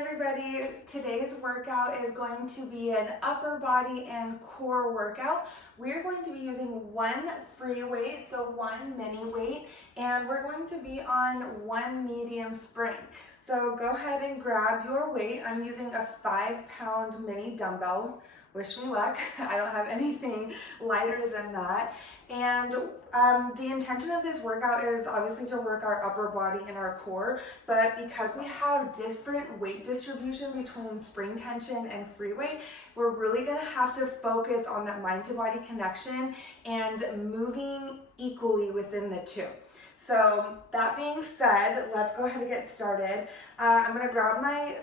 everybody, today's workout is going to be an upper body and core workout. We're going to be using one free weight, so one mini weight, and we're going to be on one medium spring. So go ahead and grab your weight. I'm using a 5-pound mini dumbbell. Wish me luck. I don't have anything lighter than that. And the intention of this workout is obviously to work our upper body and our core, but because we have different weight distribution between spring tension and free weight, we're really gonna have to focus on that mind to body connection and moving equally within the two. So that being said, let's go ahead and get started. I'm gonna grab my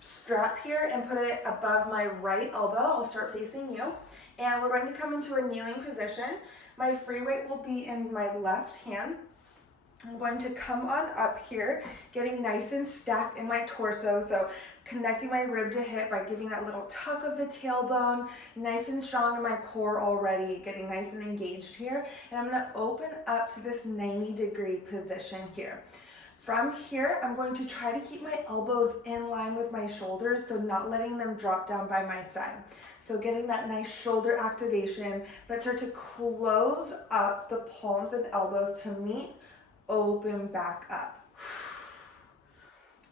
strap here and put it above my right elbow. I'll start facing you. And we're going to come into a kneeling position. My free weight will be in my left hand. I'm going to come on up here, getting nice and stacked in my torso. So connecting my rib to hip by giving that little tuck of the tailbone, nice and strong in my core already, getting nice and engaged here. And I'm gonna open up to this 90-degree position here. From here, I'm going to try to keep my elbows in line with my shoulders, so not letting them drop down by my side. So getting that nice shoulder activation. Let's start to close up the palms and elbows to meet, open back up.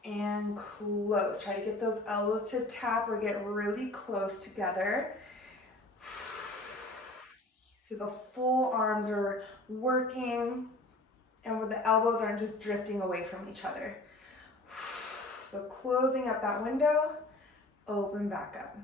And close. Try to get those elbows to tap or get really close together. So the full arms are working and where the elbows aren't just drifting away from each other. So closing up that window, open back up.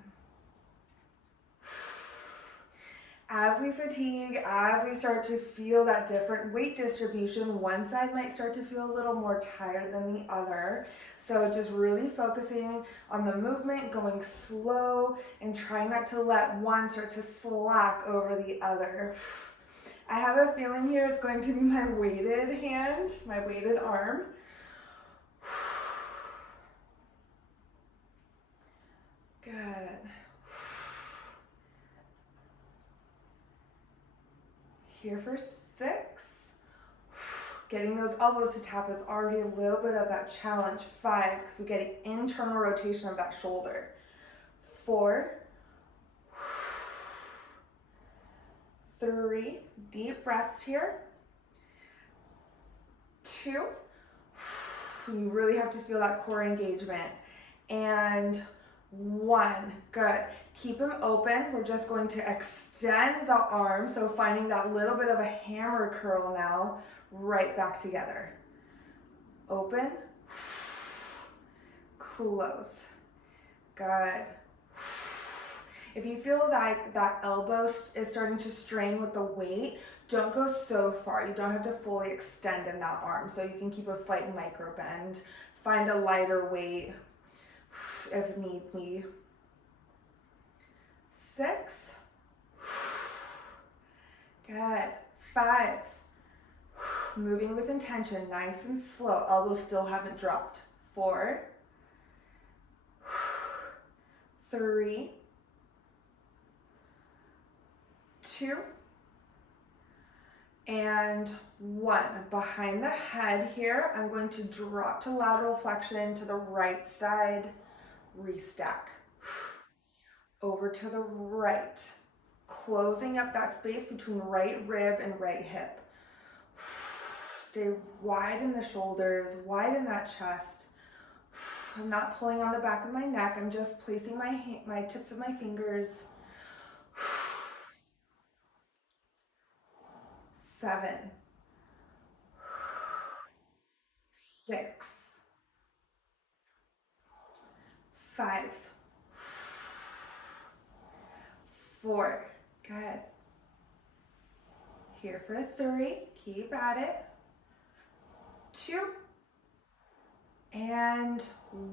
As we fatigue, as we start to feel that different weight distribution, one side might start to feel a little more tired than the other. So just really focusing on the movement, going slow, and trying not to let one start to slack over the other. I have a feeling here it's going to be my weighted hand, my weighted arm. Good. Here for 6. Getting those elbows to tap is already a little bit of that challenge. 5, because we get an internal rotation of that shoulder. 4. 3, deep breaths here. 2, you really have to feel that core engagement. And 1, good. Keep them open. We're just going to extend the arm, so finding that little bit of a hammer curl now, right back together. Open, close. Good. If you feel like that elbow is starting to strain with the weight, don't go so far. You don't have to fully extend in that arm, so you can keep a slight micro bend. Find a lighter weight if need be. 6. Good. 5. Moving with intention, nice and slow. Elbows still haven't dropped. 4. 3. 2. And 1. Behind the head here, I'm going to drop to lateral flexion to the right side, restack. Over to the right, closing up that space between right rib and right hip. Stay wide in the shoulders, wide in that chest. I'm not pulling on the back of my neck, I'm just placing my tips of my fingers. 7, 6, 5, 4, good. Here for 3, keep at it. 2, and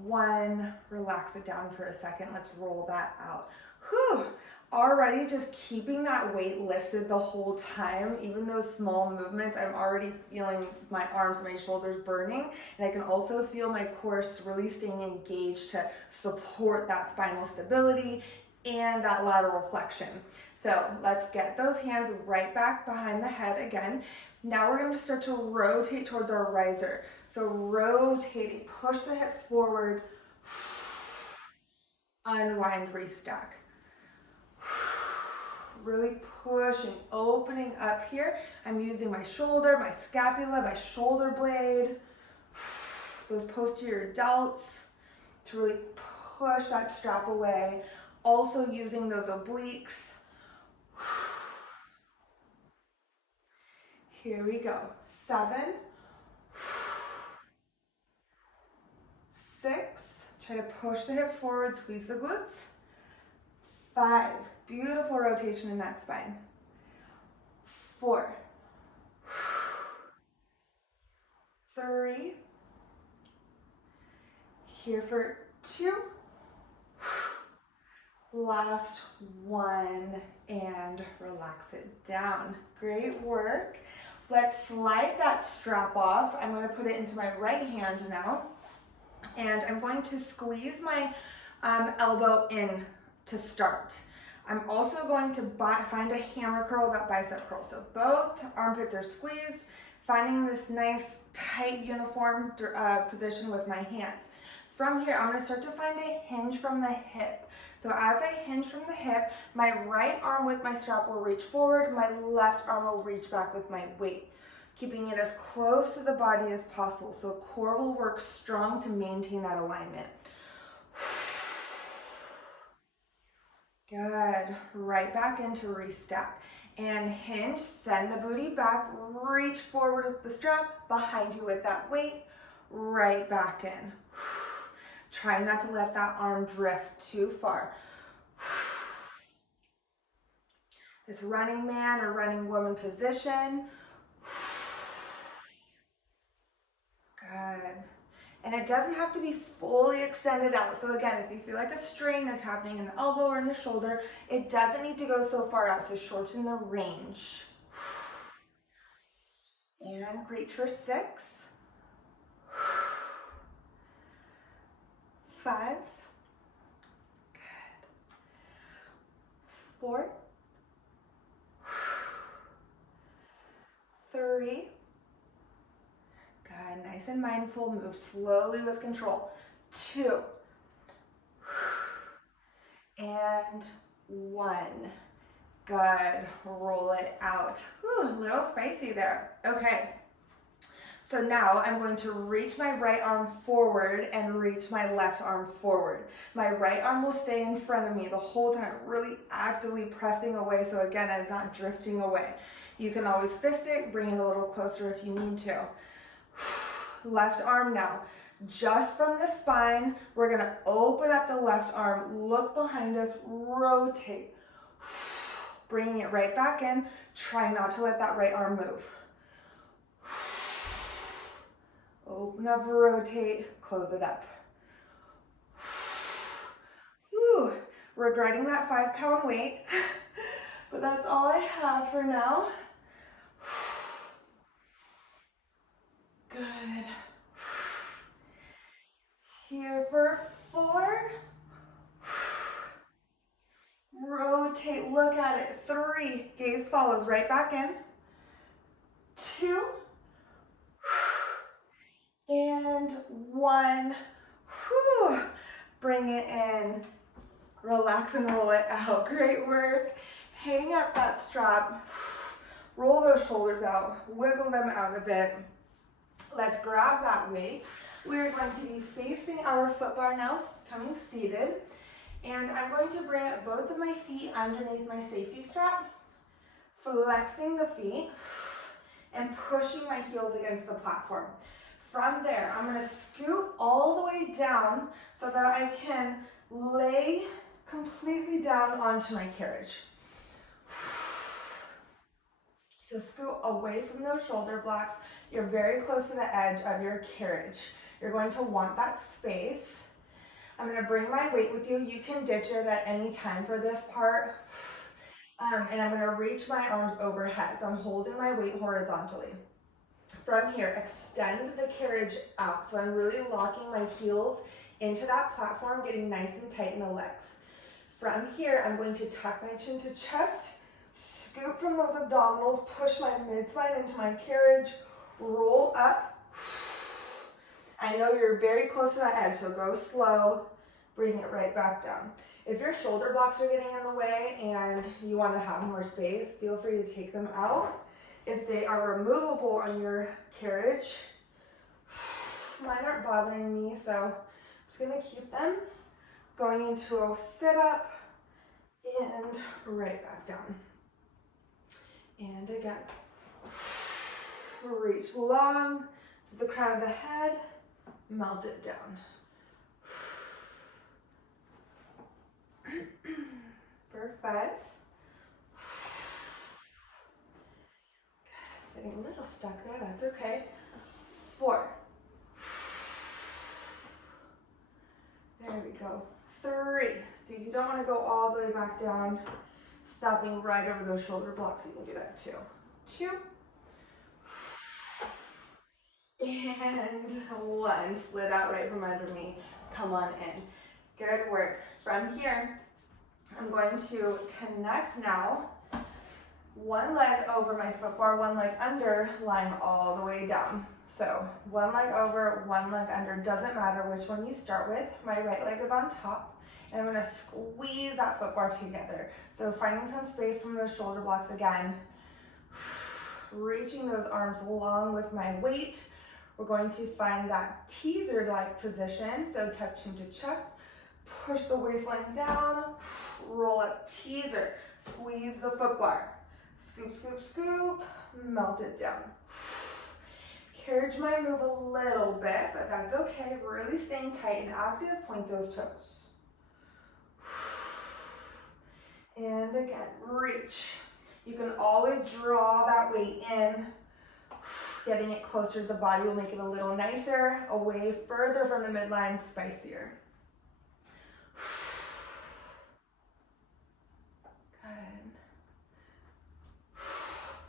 1. Relax it down for a second. Let's roll that out. Whew. Already just keeping that weight lifted the whole time, even those small movements, I'm already feeling my arms, my shoulders burning, and I can also feel my core really staying engaged to support that spinal stability and that lateral flexion. So let's get those hands right back behind the head again. Now we're going to start to rotate towards our riser. So rotating, push the hips forward, unwind, restack. Really pushing, opening up here. I'm using my shoulder, my scapula, my shoulder blade, those posterior delts to really push that strap away. Also using those obliques. Here we go. 7, 6, try to push the hips forward, squeeze the glutes. 5, beautiful rotation in that spine. 4, 3, here for 2, last 1, and relax it down. Great work. Let's slide that strap off. I'm going to put it into my right hand now, and I'm going to squeeze my elbow in to start. I'm also going to find a hammer curl, that bicep curl. So both armpits are squeezed, finding this nice tight uniform position with my hands. From here, I'm going to start to find a hinge from the hip. So as I hinge from the hip, my right arm with my strap will reach forward, my left arm will reach back with my weight, keeping it as close to the body as possible. So core will work strong to maintain that alignment. Good. Right back into restack. And hinge, send the booty back, reach forward with the strap, behind you with that weight, right back in. Try not to let that arm drift too far. This running man or running woman position. Good. And it doesn't have to be fully extended out. So again, if you feel like a strain is happening in the elbow or in the shoulder, it doesn't need to go so far out. So shorten the range. And reach for 6. 5. Good. 4. 3. Good. Nice and mindful. Move slowly with control. 2. And 1. Good. Roll it out. Whew, a little spicy there. Okay. So now I'm going to reach my right arm forward and reach my left arm forward. My right arm will stay in front of me the whole time, really actively pressing away. So again, I'm not drifting away. You can always fist it, bring it a little closer if you need to. Left arm now. Just from the spine, we're gonna open up the left arm, look behind us, rotate. Bringing it right back in. Try not to let that right arm move. Open up, rotate, close it up. Whew, regretting that 5-pound weight, but that's all I have for now. Good. Here for 4. Rotate, look at it. 3, gaze follows right back in. 2. And 1. Whew. Bring it in. Relax and roll it out. Great work. Hang up that strap. Roll those shoulders out. Wiggle them out a bit. Let's grab that weight. We're going to be facing our foot bar now, coming seated. And I'm going to bring both of my feet underneath my safety strap, flexing the feet, and pushing my heels against the platform. From there, I'm going to scoot all the way down so that I can lay completely down onto my carriage. So scoot away from those shoulder blocks. You're very close to the edge of your carriage. You're going to want that space. I'm going to bring my weight with you. You can ditch it at any time for this part. And I'm going to reach my arms overhead. So I'm holding my weight horizontally. From here, extend the carriage out. So I'm really locking my heels into that platform, getting nice and tight in the legs. From here, I'm going to tuck my chin to chest, scoot from those abdominals, push my mid-spine into my carriage, roll up. I know you're very close to that edge, so go slow, bring it right back down. If your shoulder blocks are getting in the way and you want to have more space, feel free to take them out. If they are removable on your carriage, mine aren't bothering me, so I'm just going to keep them. Going into a sit-up and right back down. And again, reach long to the crown of the head, melt it down. Perfect. Getting a little stuck there, that's okay. 4. There we go. 3. See, if you don't want to go all the way back down, stopping right over those shoulder blocks, you can do that too. 2. And 1. Slid out right from under me. Come on in. Good work. From here, I'm going to connect now. One leg over my foot bar, one leg under, lying all the way down. So one leg over, one leg under, doesn't matter which one you start with. My right leg is on top, and I'm gonna squeeze that foot bar together. So finding some space from those shoulder blocks again. Reaching those arms long with my weight. We're going to find that teaser-like position, so touch into chest. Push the waistline down, roll up, teaser, squeeze the foot bar. Scoop, scoop, scoop, melt it down. Carriage might move a little bit, but that's okay. Really staying tight and active, point those toes. And again, reach. You can always draw that weight in. Getting it closer to the body will make it a little nicer, away further from the midline, spicier. Good.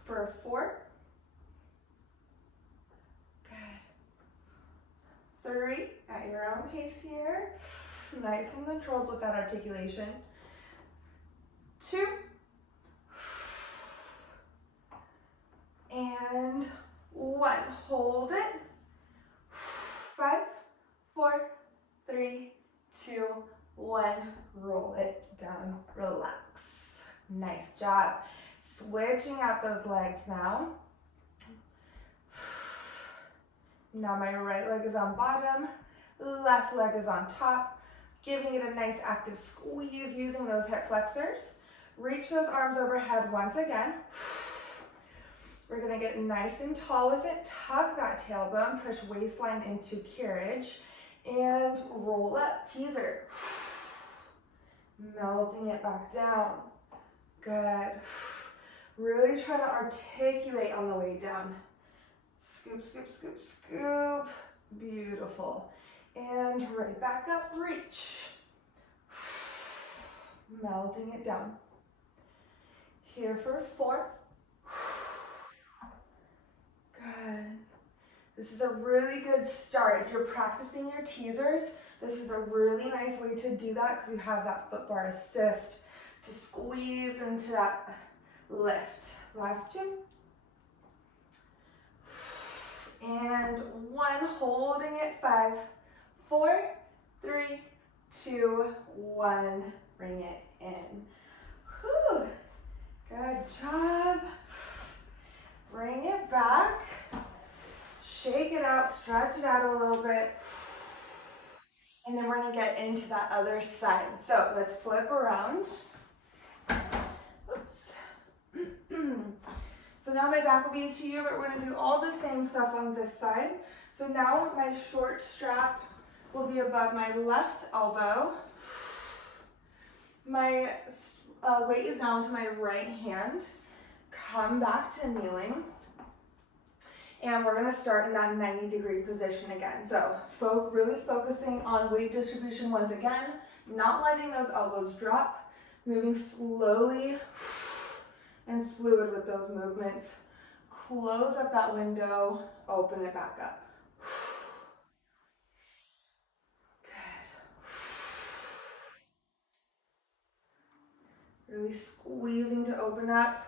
For 4. Good. 3, at your own pace here. Nice and controlled with that articulation. 2. And 1. Hold it. 5, 4, 3, 2, 1. Roll it down. Relax. Nice job. Switching out those legs now. Now my right leg is on bottom, left leg is on top, giving it a nice active squeeze using those hip flexors. Reach those arms overhead once again. We're gonna get nice and tall with it. Tuck that tailbone, push waistline into carriage, and roll up, teaser. Melting it back down. Good. Really try to articulate on the way down. Scoop, scoop, scoop, scoop. Beautiful. And right back up, reach. Melting it down. Here for 4. Good. This is a really good start. If you're practicing your teasers, this is a really nice way to do that because you have that foot bar assist to squeeze into that lift. Last 2. And 1, holding it. 5, 4, 3, 2, 1. Bring it in. Whew. Good job. Bring it back. Shake it out, stretch it out a little bit. And then we're gonna get into that other side. So let's flip around. Oops. So now my back will be to you, but we're gonna do all the same stuff on this side. So now my short strap will be above my left elbow. My weight is down to my right hand. Come back to kneeling. And we're gonna start in that 90-degree position again. So really focusing on weight distribution once again, not letting those elbows drop, moving slowly and fluid with those movements. Close up that window, open it back up. Good. Really squeezing to open up.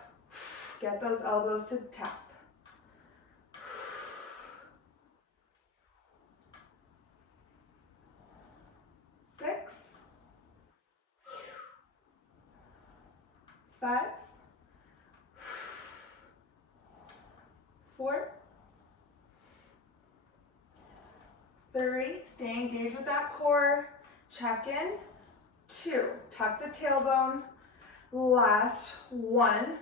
Get those elbows to tap. 6, 5, 4, 3, stay engaged with that core, check in, 2, tuck the tailbone, last 1,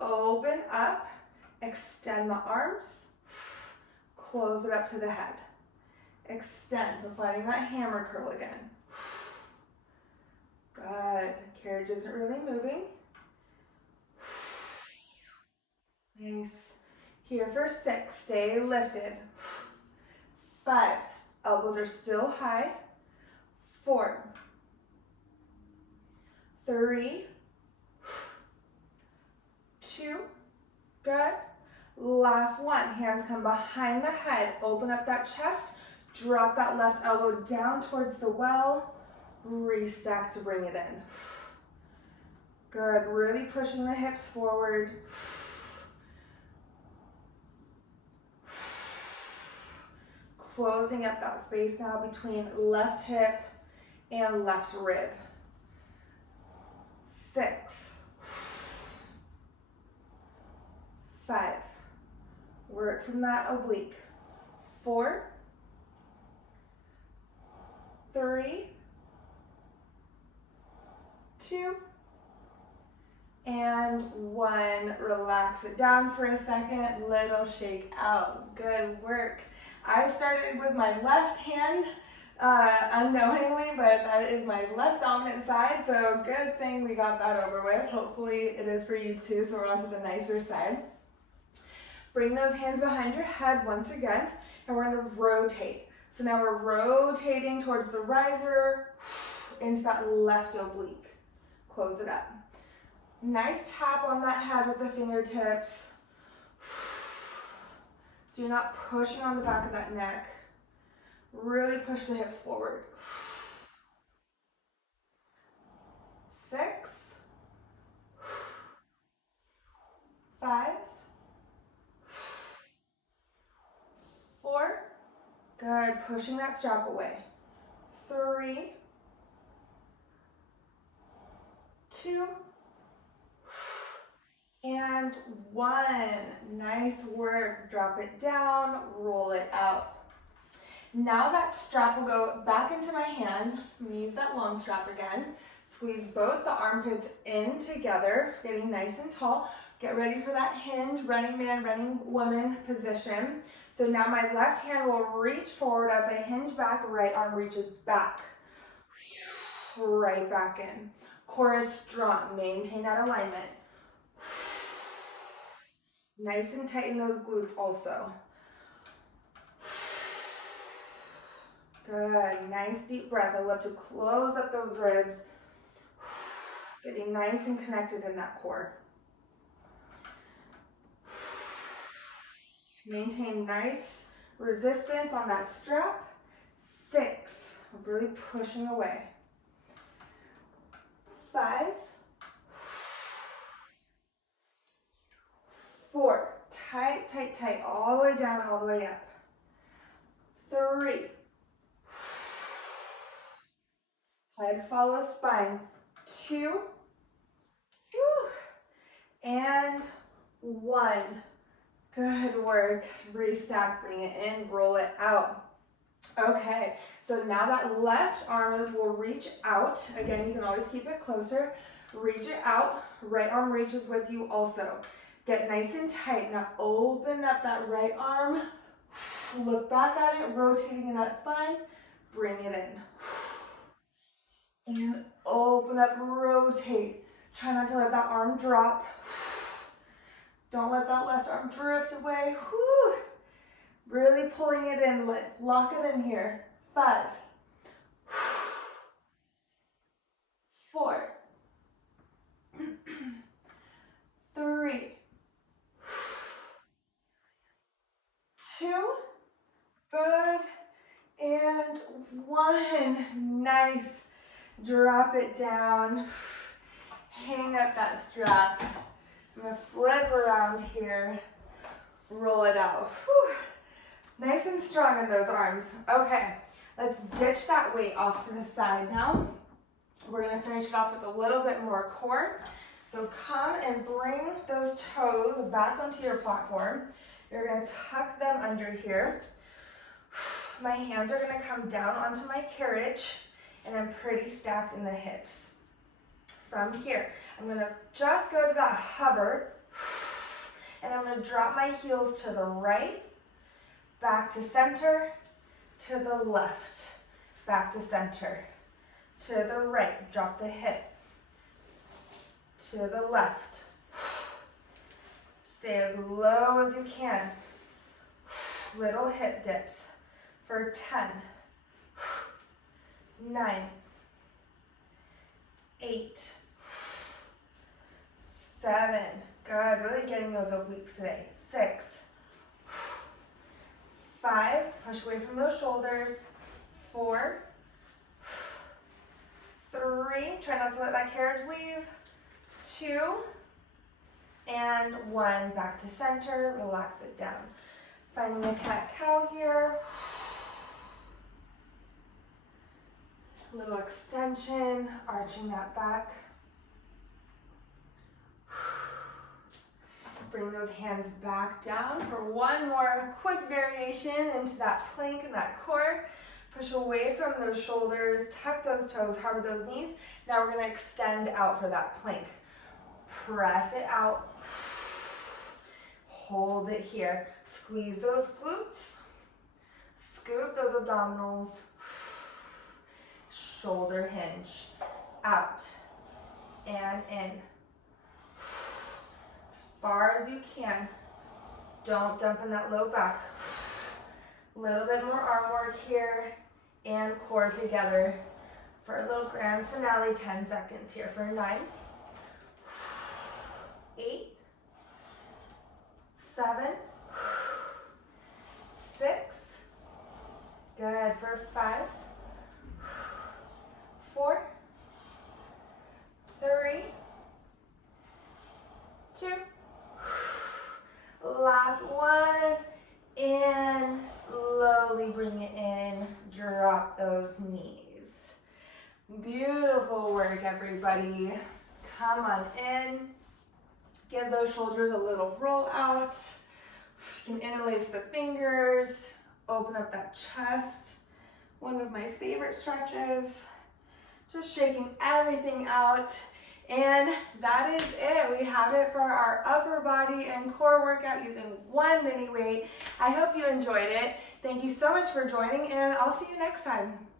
open up, extend the arms, close it up to the head, extend, so finding that hammer curl again. Good, carriage isn't really moving. Nice. Here for 6, stay lifted. 5, elbows are still high. 4, 3, 2, good. Last 1, hands come behind the head, open up that chest, drop that left elbow down towards the well, restack to bring it in. Good, really pushing the hips forward. Closing up that space now between left hip and left rib. 6, 5, work from that oblique. 4, 3, 2, and 1. Relax it down for a second, little shake out. Good work. I started with my left hand unknowingly, but that is my less dominant side, so good thing we got that over with. Hopefully it is for you too, so we're on to the nicer side. Bring those hands behind your head once again, and we're going to rotate. So now we're rotating towards the riser, into that left oblique. Close it up. Nice tap on that head with the fingertips. So you're not pushing on the back of that neck. Really push the hips forward. 6, 5, 4, good, pushing that strap away. 3, 2, and 1. Nice work. Drop it down, roll it out. Now that strap will go back into my hand. I'm gonna use that long strap again. Squeeze both the armpits in together, getting nice and tall. Get ready for that hinge, running man, running woman position. So now my left hand will reach forward as I hinge back, right arm reaches back. Right back in. Core is strong, maintain that alignment. Nice and tight in those glutes also. Good, nice deep breath. I love to close up those ribs. Getting nice and connected in that core. Maintain nice resistance on that strap. 6, really pushing away. 5, 4, tight, tight, tight, all the way down, all the way up. 3, head follows spine. 2, and 1. Good work. Restack, bring it in, roll it out. Okay, so now that left arm will reach out. Again, you can always keep it closer. Reach it out. Right arm reaches with you also. Get nice and tight. Now open up that right arm. Look back at it, rotating in that spine. Bring it in. And open up, rotate. Try not to let that arm drop. Don't let that left arm drift away. Whew. Really pulling it in, lock it in here. 5, 4, 3, 2, good, and 1. Nice. Drop it down. Hang up that strap. I'm gonna flip around here. Roll it out. Whew. Nice and strong in those arms. Okay, let's ditch that weight off to the side now. We're gonna finish it off with a little bit more core. So come and bring those toes back onto your platform. You're gonna tuck them under here. My hands are gonna come down onto my carriage and I'm pretty stacked in the hips. From here, I'm gonna just go to that hover and I'm gonna drop my heels to the right, back to center, to the left, back to center, to the right, drop the hip, to the left. Stay as low as you can. Little hip dips for 10, 9, 8, 7, good, really getting those obliques today, 6, 5, push away from those shoulders, 4, 3, try not to let that carriage leave, 2, and 1, back to center, relax it down. Finding a cat-cow here. Little extension, arching that back. Bring those hands back down for one more quick variation into that plank and that core. Push away from those shoulders, tuck those toes, hover those knees. Now we're gonna extend out for that plank. Press it out. Hold it here. Squeeze those glutes. Scoop those abdominals. Shoulder hinge. Out and in. As far as you can. Don't dump in that low back. A little bit more arm work here and core together for a little grand finale. 10 seconds here for 9, 8, 7, 6, good, for 5, 4, 3, 2, last one, and slowly bring it in, drop those knees. Beautiful work, everybody. Come on in. Give those shoulders a little roll out. You can interlace the fingers, open up that chest. One of my favorite stretches. Just shaking everything out. And that is it. We have it for our upper body and core workout using one mini weight. I hope you enjoyed it. Thank you so much for joining, and I'll see you next time.